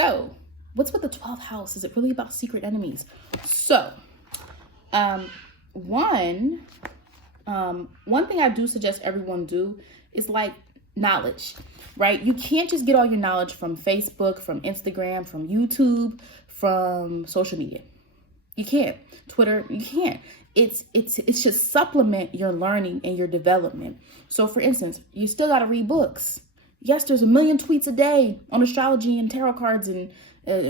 So what's with the 12th house? Is it really about secret enemies? So one thing I do suggest everyone do is like knowledge, right? You can't just get all your knowledge from Facebook, from Instagram, from YouTube, from social media. You can't. Twitter, you can't. It should supplement your learning and your development. So for instance, you still got to read books. Yes, there's a million tweets a day on astrology and tarot cards and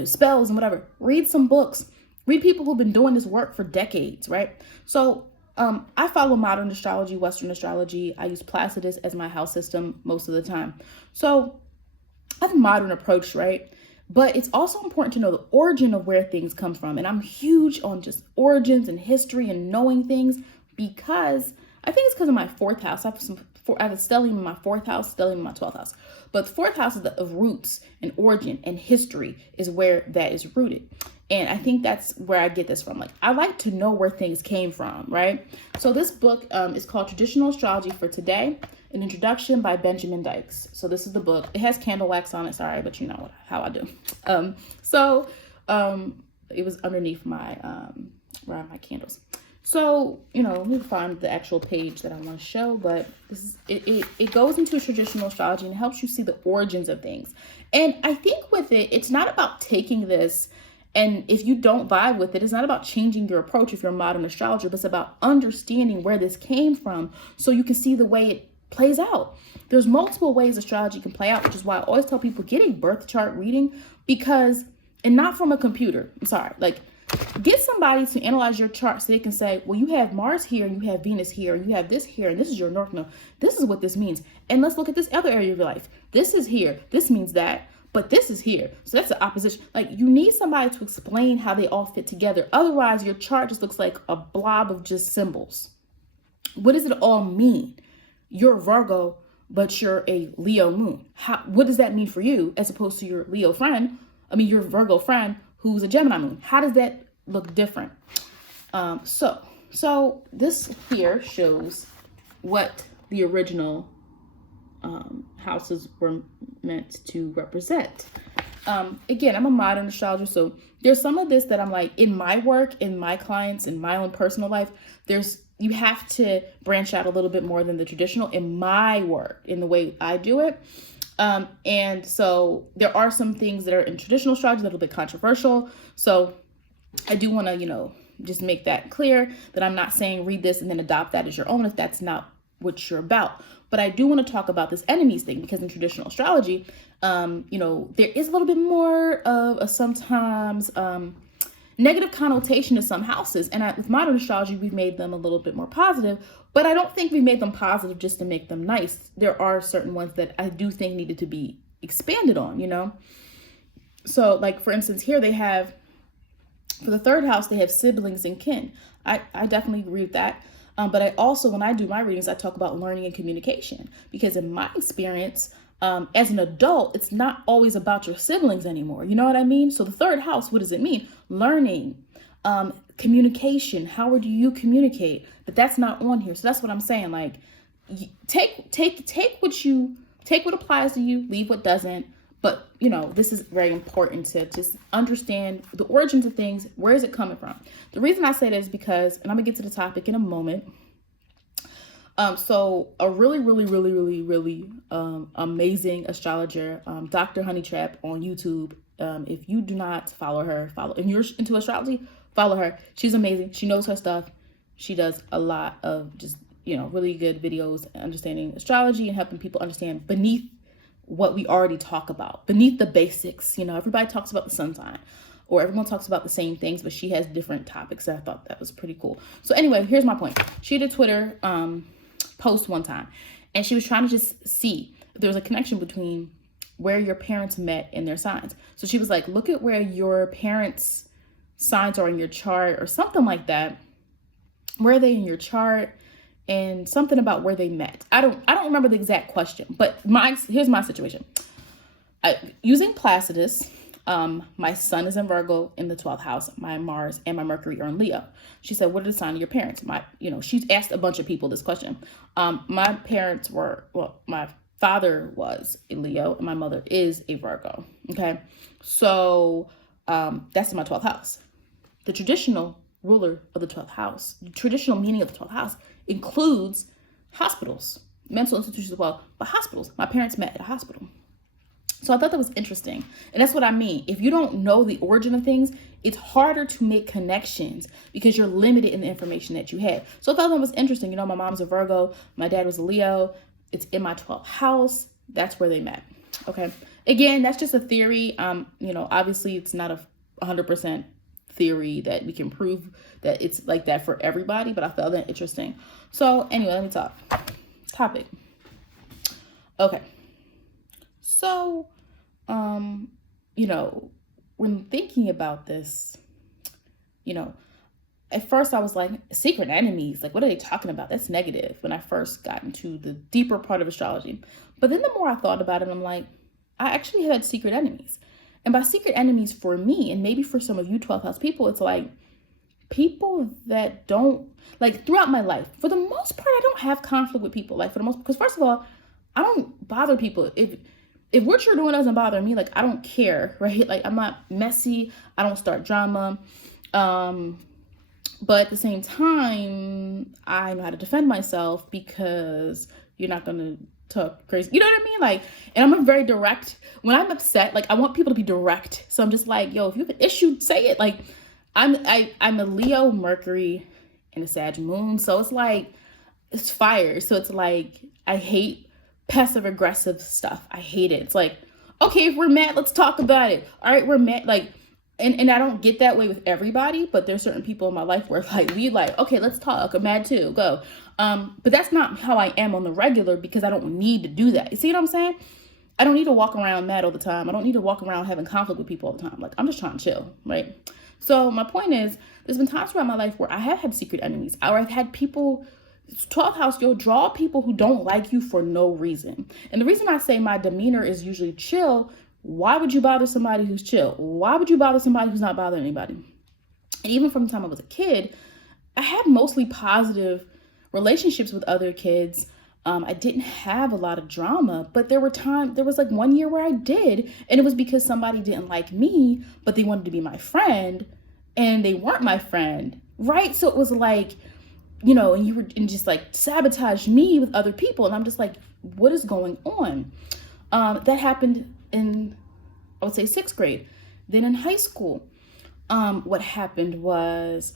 spells and whatever. Read some books. Read people who've been doing this work for decades, right? So I follow modern astrology, Western astrology. I use Placidus as my house system most of the time. So I have a modern approach, right? But it's also important to know the origin of where things come from. And I'm huge on just origins and history and knowing things, because I think it's because of my fourth house. I have a stellium in my fourth house, stellium in my 12th house. But the fourth house is of roots and origin and history is where that is rooted. And I think that's where I get this from. Like, I like to know where things came from, right? So this book is called Traditional Astrology for Today, an Introduction by Benjamin Dykes. So this is the book. It has candle wax on it. Sorry, but you know how I do. It was underneath my where I have my candles. So, let me find the actual page that I want to show, but this is it goes into traditional astrology and helps you see the origins of things. And I think with it, it's not about taking this, and if you don't vibe with it, it's not about changing your approach if you're a modern astrologer, but it's about understanding where this came from so you can see the way it plays out. There's multiple ways astrology can play out, which is why I always tell people get a birth chart reading, and not from a computer. I'm sorry, get somebody to analyze your chart so they can say, well, you have Mars here, and you have Venus here, and you have this here, and this is your North Node. This is what this means. And let's look at this other area of your life. This is here. This means that. But this is here. So that's the opposition. You need somebody to explain how they all fit together. Otherwise, your chart just looks like a blob of just symbols. What does it all mean? You're a Virgo, but you're a Leo moon. What does that mean for you as opposed to your Leo friend? Your Virgo friend who's a Gemini moon. How does that look different? So this here shows what the original houses were meant to represent. Again, I'm a modern astrologer, so there's some of this that I'm like, in my work, in my clients, in my own personal life, you have to branch out a little bit more than the traditional in my work, in the way I do it. And so there are some things that are in traditional astrology that are a little bit controversial. So I do want to, just make that clear that I'm not saying read this and then adopt that as your own if that's not what you're about. But I do want to talk about this enemies thing, because in traditional astrology, there is a little bit more of a sometimes negative connotation to some houses. And with modern astrology, we've made them a little bit more positive, but I don't think we made them positive just to make them nice. There are certain ones that I do think needed to be expanded on, So for instance, here they have, for the third house, they have siblings and kin. I definitely agree with that. But I also, when I do my readings, I talk about learning and communication, because in my experience, as an adult, it's not always about your siblings anymore. You know what I mean? So the third house, what does it mean? Learning, communication. How do you communicate? But that's not on here. So that's what I'm saying. Take what applies to you, leave what doesn't. But, this is very important to just understand the origins of things. Where is it coming from? The reason I say that is because, and I'm going to get to the topic in a moment. So a really, really, really, really, really amazing astrologer, Dr. Honeytrap on YouTube. If you do not follow her, if you're into astrology, follow her. She's amazing. She knows her stuff. She does a lot of just, really good videos, understanding astrology and helping people understand beneath what we already talk about, beneath the basics. Everybody talks about the sun sign, or everyone talks about the same things, but she has different topics. And I thought that was pretty cool. So anyway, here's my point. She did a Twitter post one time, and she was trying to just see if there was a connection between where your parents met and their signs. So she was like, look at where your parents' signs are in your chart, or something like that. Where are they in your chart? And something about where they met. I don't remember the exact question, but here's my situation. Using Placidus, my sun is in Virgo in the 12th house. My Mars and my Mercury are in Leo. She said, what are the signs of your parents? She's asked a bunch of people this question. My parents were, my father was a Leo and my mother is a Virgo. Okay. So that's in my 12th house. The traditional ruler of the 12th house, the traditional meaning of the 12th house includes hospitals, mental institutions as well, but hospitals. My parents met at a hospital. So I thought that was interesting. And that's what I mean. If you don't know the origin of things, it's harder to make connections because you're limited in the information that you have. So I thought that was interesting. You know, my mom's a Virgo. My dad was a Leo. It's in my 12th house. That's where they met. Okay. Again, that's just a theory. You know, obviously it's not a 100% theory that we can prove that it's like that for everybody, but I found that interesting. So anyway, let me talk. Topic. Okay. So, you know, when thinking about this, you know, at first I was like, secret enemies, like, what are they talking about? That's negative when I first got into the deeper part of astrology. But then the more I thought about it, I'm like, I actually had secret enemies. And by secret enemies for me, and maybe for some of you 12th house people, it's like people that don't, like throughout my life, for the most part, I don't have conflict with people. Like for the most, because first of all, I don't bother people. If what you're doing doesn't bother me, like I don't care, right? Like I'm not messy. I don't start drama. But at the same time, I know how to defend myself because you're not going to talk crazy. You know what I mean? Like, and I'm very direct. When I'm upset, like I want people to be direct. So I'm just like, yo, if you have an issue, say it. Like I'm a Leo Mercury and a Sag moon. So it's like, it's fire. So it's like, I hate passive aggressive stuff. I hate it. It's like, okay, if we're mad, let's talk about it. All right, we're mad. Like, and I don't get that way with everybody, but there's certain people in my life where like we like, okay, let's talk. I'm mad too. Go. But that's not how I am on the regular because I don't need to do that. You see what I'm saying? I don't need to walk around mad all the time. I don't need to walk around having conflict with people all the time. Like I'm just trying to chill, right? So my point is, there's been times throughout my life where I have had secret enemies, or I've had people. 12th house, you'll draw people who don't like you for no reason. And the reason I say my demeanor is usually chill, why would you bother somebody who's chill? Why would you bother somebody who's not bothering anybody? And even from the time I was a kid, I had mostly positive relationships with other kids. I didn't have a lot of drama, but there was like 1 year where I did, and it was because somebody didn't like me, but they wanted to be my friend, and they weren't my friend, right? So it was like, you know, and you were and just like sabotage me with other people. And I'm just like, what is going on? That happened in, I would say 6th grade. Then in high school, what happened was,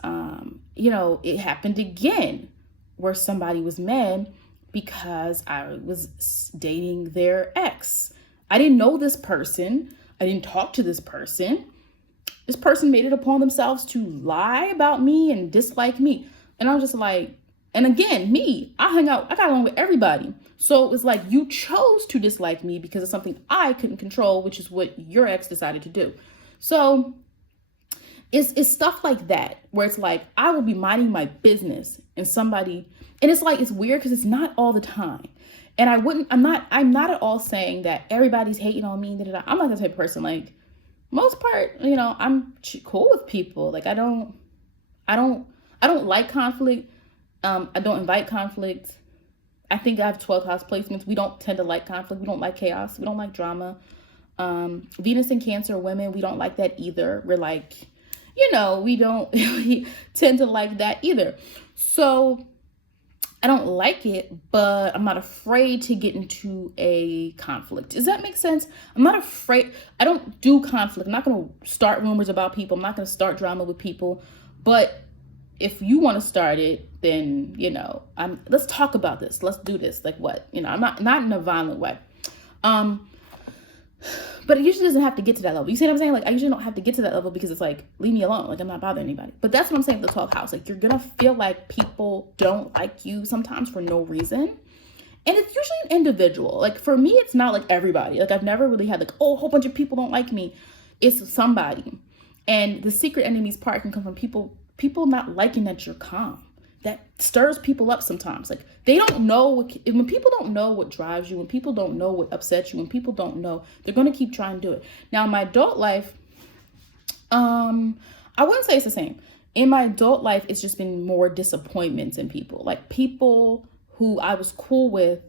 you know, it happened again where somebody was mad because I was dating their ex. I didn't know this person. I didn't talk to this person. This person made it upon themselves to lie about me and dislike me. And I was just like, and again, I got along with everybody. So it was like, you chose to dislike me because of something I couldn't control, which is what your ex decided to do. So it's stuff like that, where it's like, I will be minding my business and it's like, it's weird because it's not all the time. And I'm not at all saying that everybody's hating on me. I'm not that type of person. Like most part, you know, I'm cool with people. Like I don't like conflict. I don't invite conflict. I think I have 12th house placements. We don't tend to like conflict. We don't like chaos. We don't like drama. Venus and Cancer women, we don't like that either. We're like, you know, we don't really tend to like that either. So I don't like it, but I'm not afraid to get into a conflict. Does that make sense? I'm not afraid. I don't do conflict. I'm not going to start rumors about people. I'm not going to start drama with people. But if you want to start it, then, you know, let's talk about this. Let's do this. Like what? You know, I'm not in a violent way. But it usually doesn't have to get to that level. You see what I'm saying? Like I usually don't have to get to that level because it's like, leave me alone. Like I'm not bothering anybody. But that's what I'm saying with the 12th house. Like you're going to feel like people don't like you sometimes for no reason. And it's usually an individual. Like for me, it's not like everybody. Like I've never really had like, oh, a whole bunch of people don't like me. It's somebody. And the secret enemies part can come from people not liking that you're calm. That stirs people up sometimes. Like they don't know when people don't know what drives you, when people don't know what upsets you, when people don't know, they're going to keep trying to do it. Now in my adult life, I wouldn't say it's the same. In my adult life, it's just been more disappointments in people. Like people who I was cool with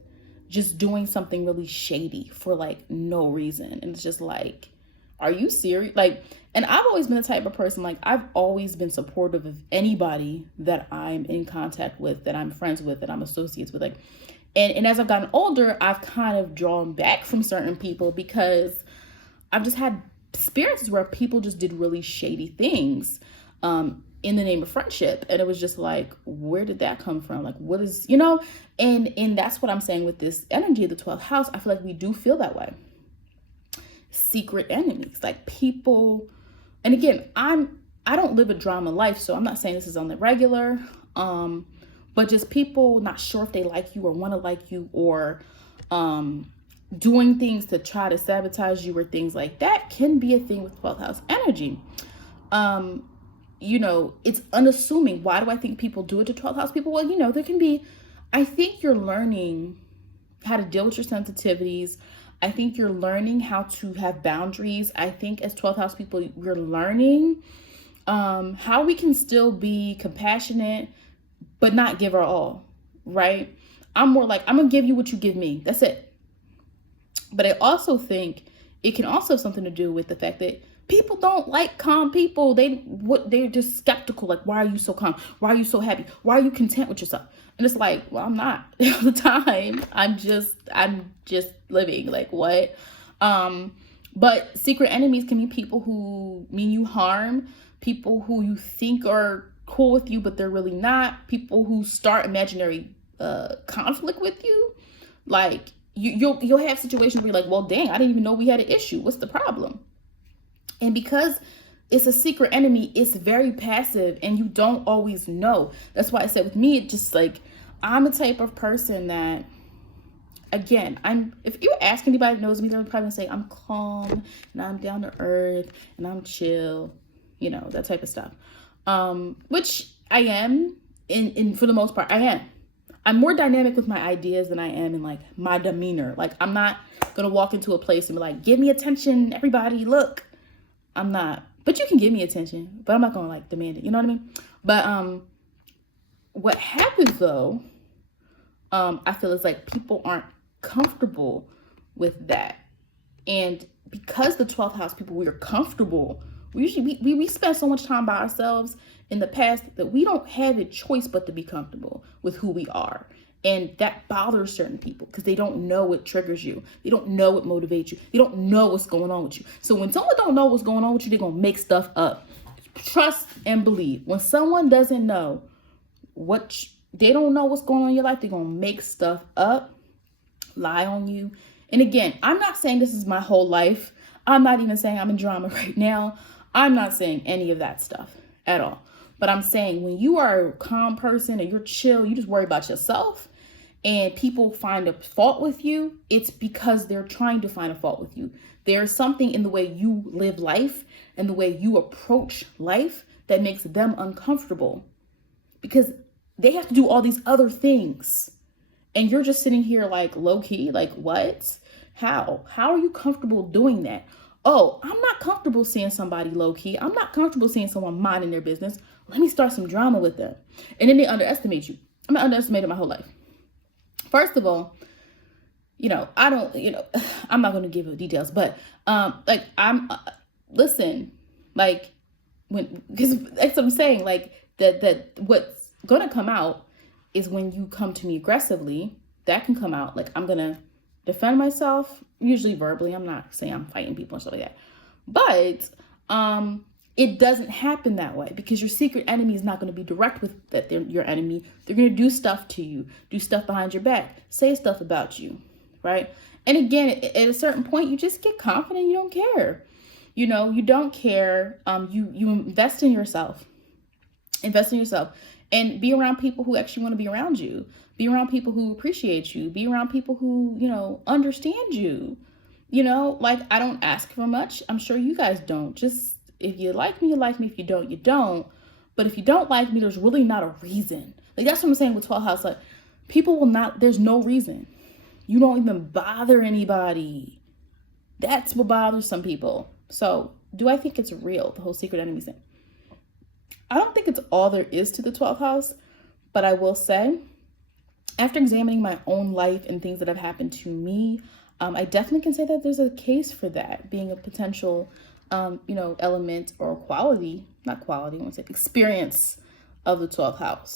just doing something really shady for like no reason. And it's just like, are you serious? Like, and I've always been the type of person, like, I've always been supportive of anybody that I'm in contact with, that I'm friends with, that I'm associates with. Like, and as I've gotten older, I've kind of drawn back from certain people because I've just had experiences where people just did really shady things in the name of friendship. And it was just like, where did that come from? Like, what is, you know? And that's what I'm saying with this energy of the 12th house. I feel like we do feel that way. Secret enemies, like people. And again, I don't live a drama life, so I'm not saying this is on the regular. But just people not sure if they like you or want to like you, or doing things to try to sabotage you or things like that can be a thing with 12th house energy. You know, it's unassuming. Why do I think people do it to 12th house people? Well, you know, there can be, I think you're learning how to deal with your sensitivities. I think you're learning how to have boundaries. I think as 12th house people, we're learning how we can still be compassionate, but not give our all, right? I'm more like, I'm gonna give you what you give me. That's it. But I also think it can also have something to do with the fact that people don't like calm people. They're just skeptical. Like, why are you so calm? Why are you so happy? Why are you content with yourself? And it's like, well, I'm not all the time. I'm just living. Like, what? But secret enemies can be people who mean you harm, people who you think are cool with you, but they're really not, people who start imaginary conflict with you. Like, you'll have situations where you're like, well, dang, I didn't even know we had an issue. What's the problem? And because it's a secret enemy, it's very passive and you don't always know. That's why I said with me, it just like, I'm a type of person that, again, if you ask anybody that knows me, they're probably gonna say I'm calm and I'm down to earth and I'm chill, you know, that type of stuff. Which I am, in for the most part, I am. I'm more dynamic with my ideas than I am in like my demeanor. Like, I'm not gonna walk into a place and be like, give me attention, everybody, look. I'm not. But you can give me attention, but I'm not gonna like demand it. You know what I mean? But what happens though, I feel is like people aren't comfortable with that. And because the 12th house people, we are comfortable. We spend so much time by ourselves in the past that we don't have a choice but to be comfortable with who we are. And that bothers certain people because they don't know what triggers you. They don't know what motivates you. They don't know what's going on with you. So when someone don't know what's going on with you, they're going to make stuff up. Trust and believe. When someone doesn't know they don't know what's going on in your life, they're going to make stuff up, lie on you. And again, I'm not saying this is my whole life. I'm not even saying I'm in drama right now. I'm not saying any of that stuff at all. But I'm saying when you are a calm person and you're chill, you just worry about yourself, and people find a fault with you, it's because they're trying to find a fault with you. There's something in the way you live life and the way you approach life that makes them uncomfortable because they have to do all these other things. And you're just sitting here like low key, like what? How are you comfortable doing that? Oh, I'm not comfortable seeing somebody low key. I'm not comfortable seeing someone minding their business. Let me start some drama with them. And then they underestimate you. I'm underestimated my whole life. First of all, you know, I'm not going to give you details, but listen, like because that's what I'm saying, like that what's going to come out is when you come to me aggressively, that can come out. Like, I'm going to defend myself, usually verbally. I'm not saying I'm fighting people and stuff like that. But it doesn't happen that way because your secret enemy is not going to be direct with that they're your enemy. They're going to do stuff to you, do stuff behind your back, say stuff about you, right? And again, at a certain point, you just get confident. You don't care. You know, you don't care. You invest in yourself. Invest in yourself. And be around people who actually want to be around you. Be around people who appreciate you. Be around people who, you know, understand you. You know, like, I don't ask for much. I'm sure you guys don't. Just, if you like me, you like me. If you don't, you don't. But if you don't like me, there's really not a reason. Like, that's what I'm saying with 12 House. Like, people will not, there's no reason. You don't even bother anybody. That's what bothers some people. So, do I think it's real, the whole secret enemy thing? I don't think it's all there is to the 12th house, but I will say after examining my own life and things that have happened to me, I definitely can say that there's a case for that being a potential, element or quality, not quality, I want to say experience of the 12th house.